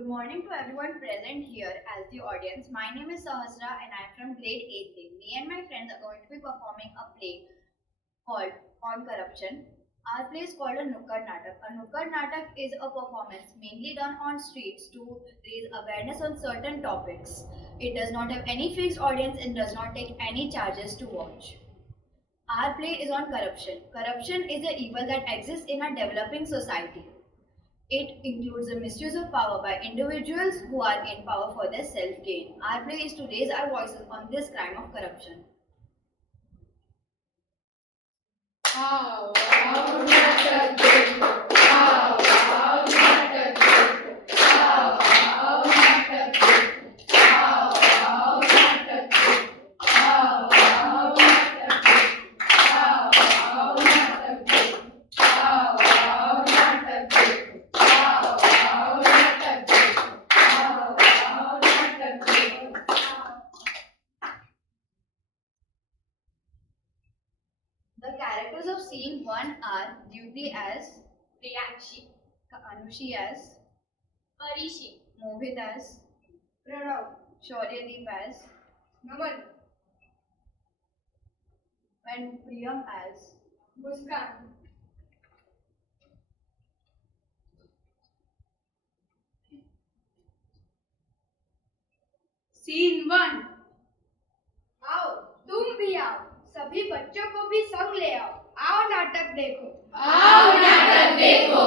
Good morning to everyone present here as the audience. My name is Sahasra and I am from grade 8A. Me and my friends are going to be performing a play called On Corruption. Our play is called a Nukkad Natak. A Nukkad Natak is a performance mainly done on streets to raise awareness on certain topics. It does not have any fixed audience and does not take any charges to watch. Our play is on corruption. Corruption is an evil that exists in a developing society. It includes the misuse of power by individuals who are in power for their self-gain. Our play is to raise our voices on this crime of corruption. The characters of scene 1 are Dyuti as Priyanshi, Anushi as Parishi, Mohit as Pranav, Shauryadeep as Naman, and Priyam as Muskan. Scene 1। आओ तुम भी आओ, सभी बच्चों को भी संग ले आओ। आओ नाटक देखो, आओ नाटक देखो।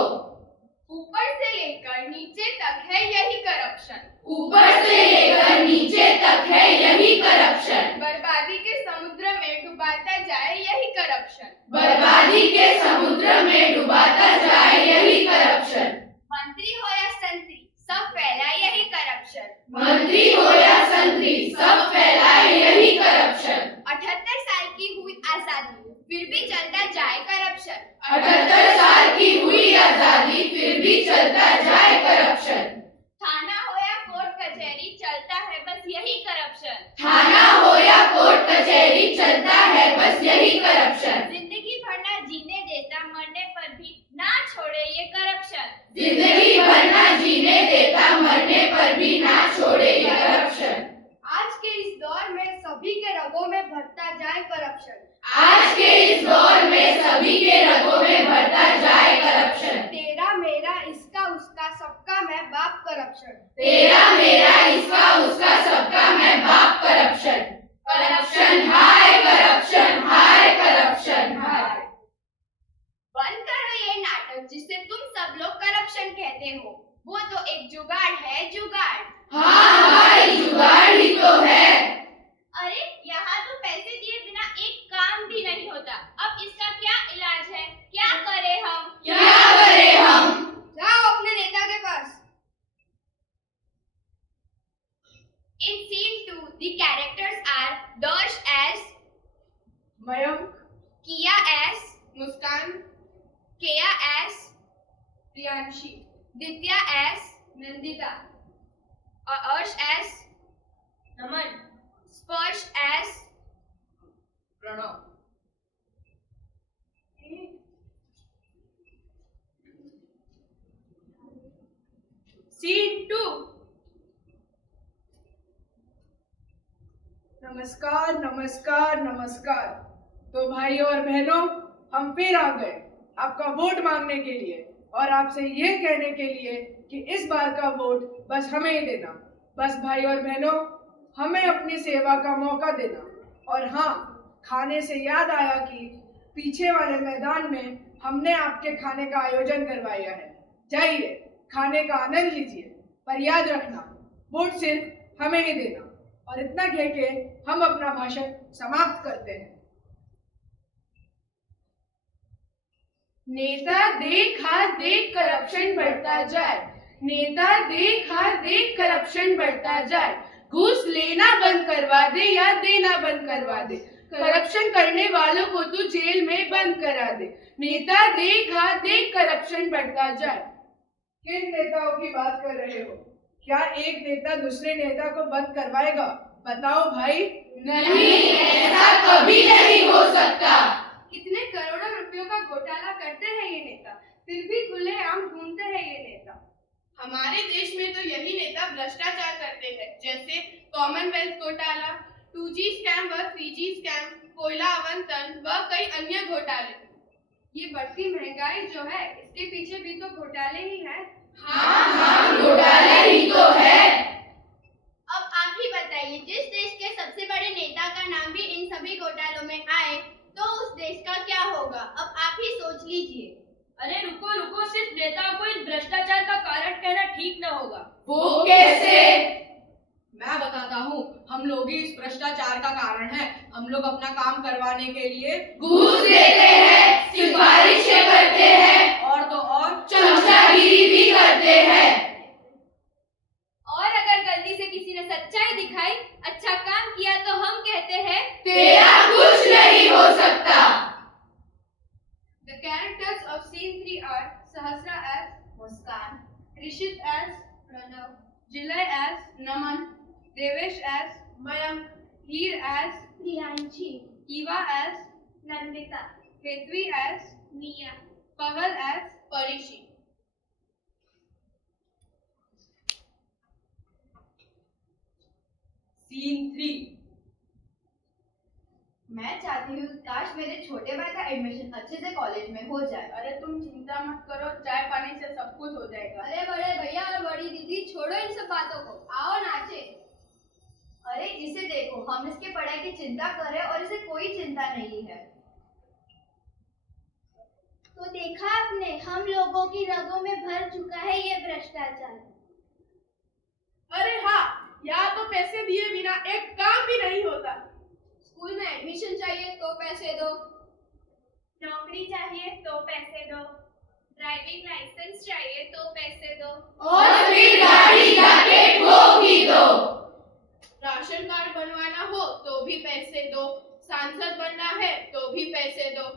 ऊपर से लेकर नीचे तक है यही करप्शन, ऊपर से लेकर नीचे तक है यही करप्शन। बर्बादी के समुद्र में डुबाता जाए यही करप्शन, बर्बादी के समुद्र में डुबाता जाए यही करप्शन। मंत्री हो या संतरी सब फैलाए यही करप्शन, मंत्री हो या संतरी सब फैलाए यही करप्शन। 78 साल की हुई आजादी फिर भी चलता जाए करप्शन, 78 साल की हुई आजादी फिर भी चलता जाए करप्शन। थाना हो या कोर्ट कचहरी चलता है बस यही करप्शन, थाना हो या कोर्ट कचहरी चलता है बस यही करप्शन। जिंदगी भर ना जीने देता मरने पर भी ना छोड़े ये करप्शन, जिंदगी भर ना जीने देता मरने पर भी ना छोड़े ये करप्शन। आज के इस दौर में सभी के रगों में भरता जाए करप्शन, आज के इस दौर में सभी के रगों में भरता जाए करप्शन। तेरा मेरा इसका उसका सबका मैं बाप करप्शन, तेरा मेरा इसका उसका सबका मैं बाप करप्शन। करप्शन हाय, करप्शन हाय, करप्शन हाय। बंद करो ये नाटक जिसे तुम सब लोग करप्शन कहते हो, वो तो एक जुगाड़ है जुगाड़। हाँ भाई जुगाड़ ही तो है। अरे यहाँ तो पैसे दिए बिना एक काम भी नहीं होता, अब इसका क्या इलाज है, क्या करें हम, क्या करें हम। जाओ अपने नेता के पास। In scene 2, the characters are Darsh as Mayank, Kia as Muskan, Kea as Priyanshi, Ditya as Nandita, Arsh as Naman, Sparsh as Pranav. Scene 2। नमस्कार नमस्कार नमस्कार। तो भाई और बहनों, हम फिर आ गए आपका वोट मांगने के लिए और आपसे ये कहने के लिए कि इस बार का वोट बस हमें ही देना। बस भाई और बहनों, हमें अपनी सेवा का मौका देना। और हाँ, खाने से याद आया कि पीछे वाले मैदान में हमने आपके खाने का आयोजन करवाया है। जाइए खाने का आनंद लीजिए, पर याद रखना वोट सिर्फ हमें ही देना। और इतना कह के हम अपना भाषण समाप्त करते हैं। नेता देख हाथ देख करप्शन बढ़ता जाए, नेता देख हाथ देख करप्शन बढ़ता जाए। घूस लेना बंद करवा दे या देना बंद करवा दे, करप्शन करने वालों को तू जेल में बंद करा दे। नेता देख हाथ देख करप्शन बढ़ता जाए। किन नेताओं की बात कर रहे हो? क्या एक नेता दूसरे नेता को बंद करवाएगा? बताओ भाई। नहीं, ऐसा कभी नहीं हो सकता। कितने करोड़ों रुपयों का घोटाला करते हैं ये नेता, फिर भी खुलेआम ढूंढते हैं ये नेता। हमारे देश में तो यही नेता भ्रष्टाचार करते हैं, जैसे कॉमनवेल्थ घोटाला, 2G स्कैम व 3G स्कैम, कोयला आवंटन व कई अन्य घोटाले। ये बढ़ती महंगाई जो है, इसके पीछे भी तो घोटाले ही हैं। हाँ, घोटाले ही तो है। अब आप ही बताइए, जिस देश के सबसे बड़े नेता का नाम भी इन सभी घोटालों में आए तो उस देश का क्या होगा? अब आप ही सोच लीजिए। अरे रुको रुको, सिर्फ नेताओं को इस भ्रष्टाचार का कारण कहना ठीक न होगा। वो कैसे? मैं बताता हूँ, हम लोग ही इस भ्रष्टाचार का कारण है। हम लोग अपना काम करवाने के लिए घूस लेते हैं, सिफारिशें करते हैं और तो और चमचागिरी भी करते हैं। और अगर गलती से किसी ने सच्चाई दिखाई, अच्छा काम किया, तो हम कहते हैं तेरा कुछ नहीं हो सकता। The characters of scene 3 are Sahasra as Muskan, Rishit as Pranav, Jilay as Naman, Devesh as Mayank, Heer as Priyanshi, Kiva as Nandita, Hetvi as Mia, Paval as परिशी। Scene 3। मैं चाहती हूँ काश मेरे छोटे भाई का एडमिशन अच्छे से कॉलेज में हो जाए। अरे तुम चिंता मत करो, चाय पानी से सब कुछ हो जाएगा। अरे बड़े भैया और बड़ी दीदी, छोड़ो इन सब बातों को, आओ नाचे। अरे इसे देखो, हम इसके पढ़ाई की चिंता कर रहे हैं और इसे कोई चिंता नहीं है। तो देखा आपने, हम लोगों की रगों में भर चुका है ये भ्रष्टाचार। अरे हाँ, यहाँ तो पैसे दिए बिना एक काम भी नहीं होता। स्कूल में एडमिशन चाहिए तो पैसे दो, नौकरी चाहिए तो पैसे दो, ड्राइविंग लाइसेंस चाहिए तो पैसे दो, और फिर गाड़ी जाके ठोक ही दो। राशन कार्ड बनवाना हो तो भी पैसे दो, सांसद बनना है तो भी पैसे दो,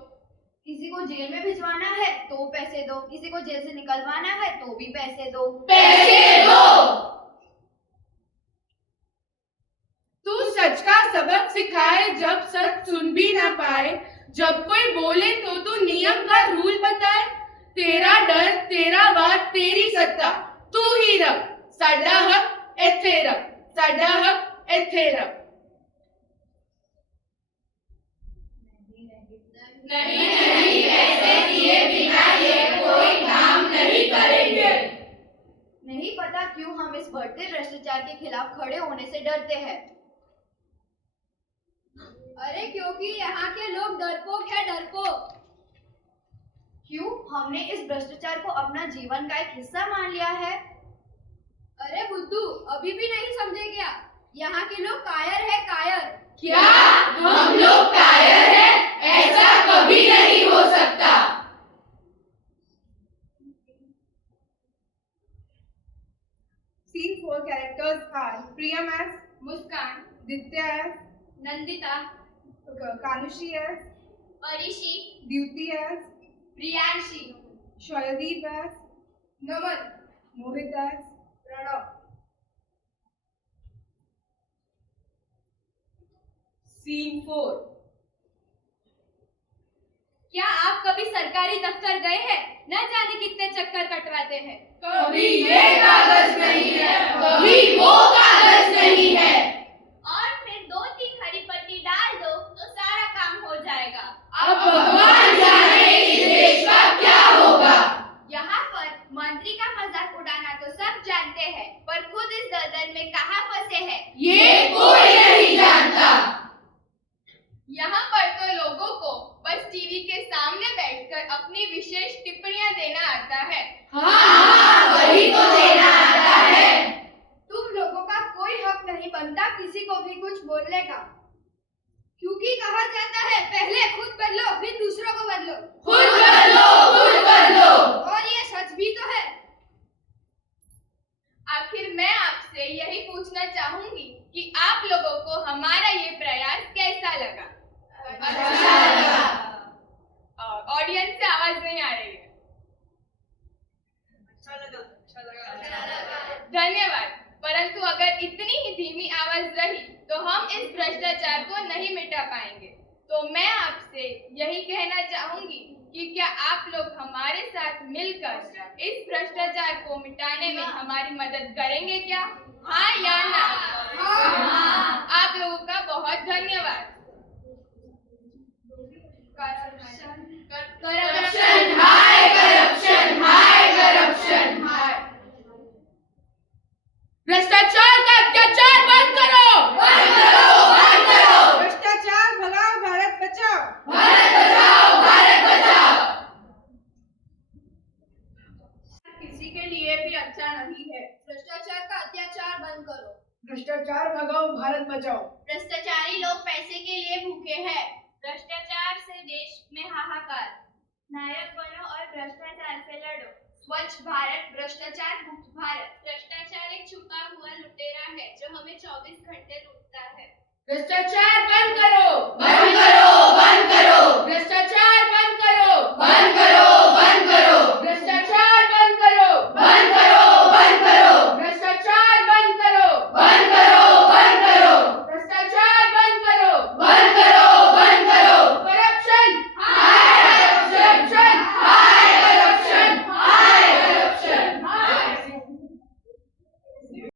किसी को जेल में भिजवाना है तो पैसे दो, किसी को जेल से निकलवाना है तो भी पैसे दो। पैसे दो। तू सच का सबक सिखाए जब सच सुन भी ना पाए, जब कोई बोले तो तू नियम का रूल बताए। तेरा डर, तेरा बात, तेरी सत्ता तू ही रख, साडा हक इत्थे रख, साडा हक इत्थे रख। नहीं नहीं, पैसे दिए बिना ये कोई काम नहीं करेंगे। नहीं पता क्यों हम इस बढ़ते भ्रष्टाचार के खिलाफ खड़े होने से डरते हैं। अरे क्योंकि यहाँ के लोग डरपोक है, डरपोक। क्यों? हमने इस भ्रष्टाचार को अपना जीवन का एक हिस्सा मान लिया है। अरे बुद्धू, अभी भी नहीं समझे क्या? यहाँ के लोग कायर है, कायर। क्या हम लोग कायर हैं? ऐसा कभी नहीं हो सकता। Scene 4 characters are Priyam as Muskan, Ditya as Nandita, Kanushi as Arishi, Dyuti as Priyanshi, Shwayadeep as Naman. Mohit as Pranav. Scene 4। क्या आप कभी सरकारी दफ्तर गए हैं? न जाने कितने चक्कर कटवाते हैं। कभी ये कागज नहीं है, कभी वो कागज नहीं है। और फिर 2-3 हरी पत्ती डाल दो तो सारा काम हो जाएगा। अब भगवान जाने इस देश का क्या होगा। यहाँ पर मंत्री का मजाक उड़ाना तो सब जानते हैं, पर खुद इस दलदल में कहाँ फंसे हैं, ये कोई नहीं जानता। यहाँ पर तो लोगों को बस टीवी के सामने बैठकर अपनी विशेष टिप्पणियां देना आता है। हाँ, वही तो देना आता है। तुम लोगों का कोई हक नहीं बनता किसी को भी कुछ बोलने का, क्योंकि कहा जाता है पहले खुद बदलो फिर दूसरों को बदलो। खुद बदलो, खुद बदलो। और ये सच भी तो है। आखिर मैं आपसे यही पूछना चाहूंगी कि आप लोगों को हमारा ये प्रयास कैसा लगा? अच्छा लगा। ऑडियंस से आवाज नहीं आ रही है। धन्यवाद। परंतु अगर इतनी ही धीमी आवाज रही तो हम इस भ्रष्टाचार को नहीं मिटा पाएंगे। तो मैं आपसे यही कहना चाहूंगी कि क्या आप लोग हमारे साथ मिलकर इस भ्रष्टाचार को मिटाने में हमारी मदद करेंगे क्या? हाँ या ना? हाँ। आप लोगों का बहुत धन्यवाद। करप्शन हाय, करप्शन हाय, करप्शन हाय। भ्रष्टाचार का अत्याचार बंद करो, बंद करो, बंद करो। भ्रष्टाचार भगाओ, भारत बचाओ। भारत बचाओ, भारत बचाओ। किसी के लिए भी अच्छा नहीं है। भ्रष्टाचार का अत्याचार बंद करो। भ्रष्टाचार भगाओ, भारत बचाओ। भ्रष्टाचारी लोग पैसे के लिए भूखे हैं। भ्रष्टाचार से देश में हाहाकार। नायक बनो और भ्रष्टाचार से लड़ो। स्वच्छ भारत, भ्रष्टाचार मुक्त भारत। भ्रष्टाचार एक छुपा हुआ लुटेरा है जो हमें 24 घंटे लूटता है। भ्रष्टाचार बंद करो, बंद करो, बंद करो। भ्रष्टाचार बंद करो, बंद करो,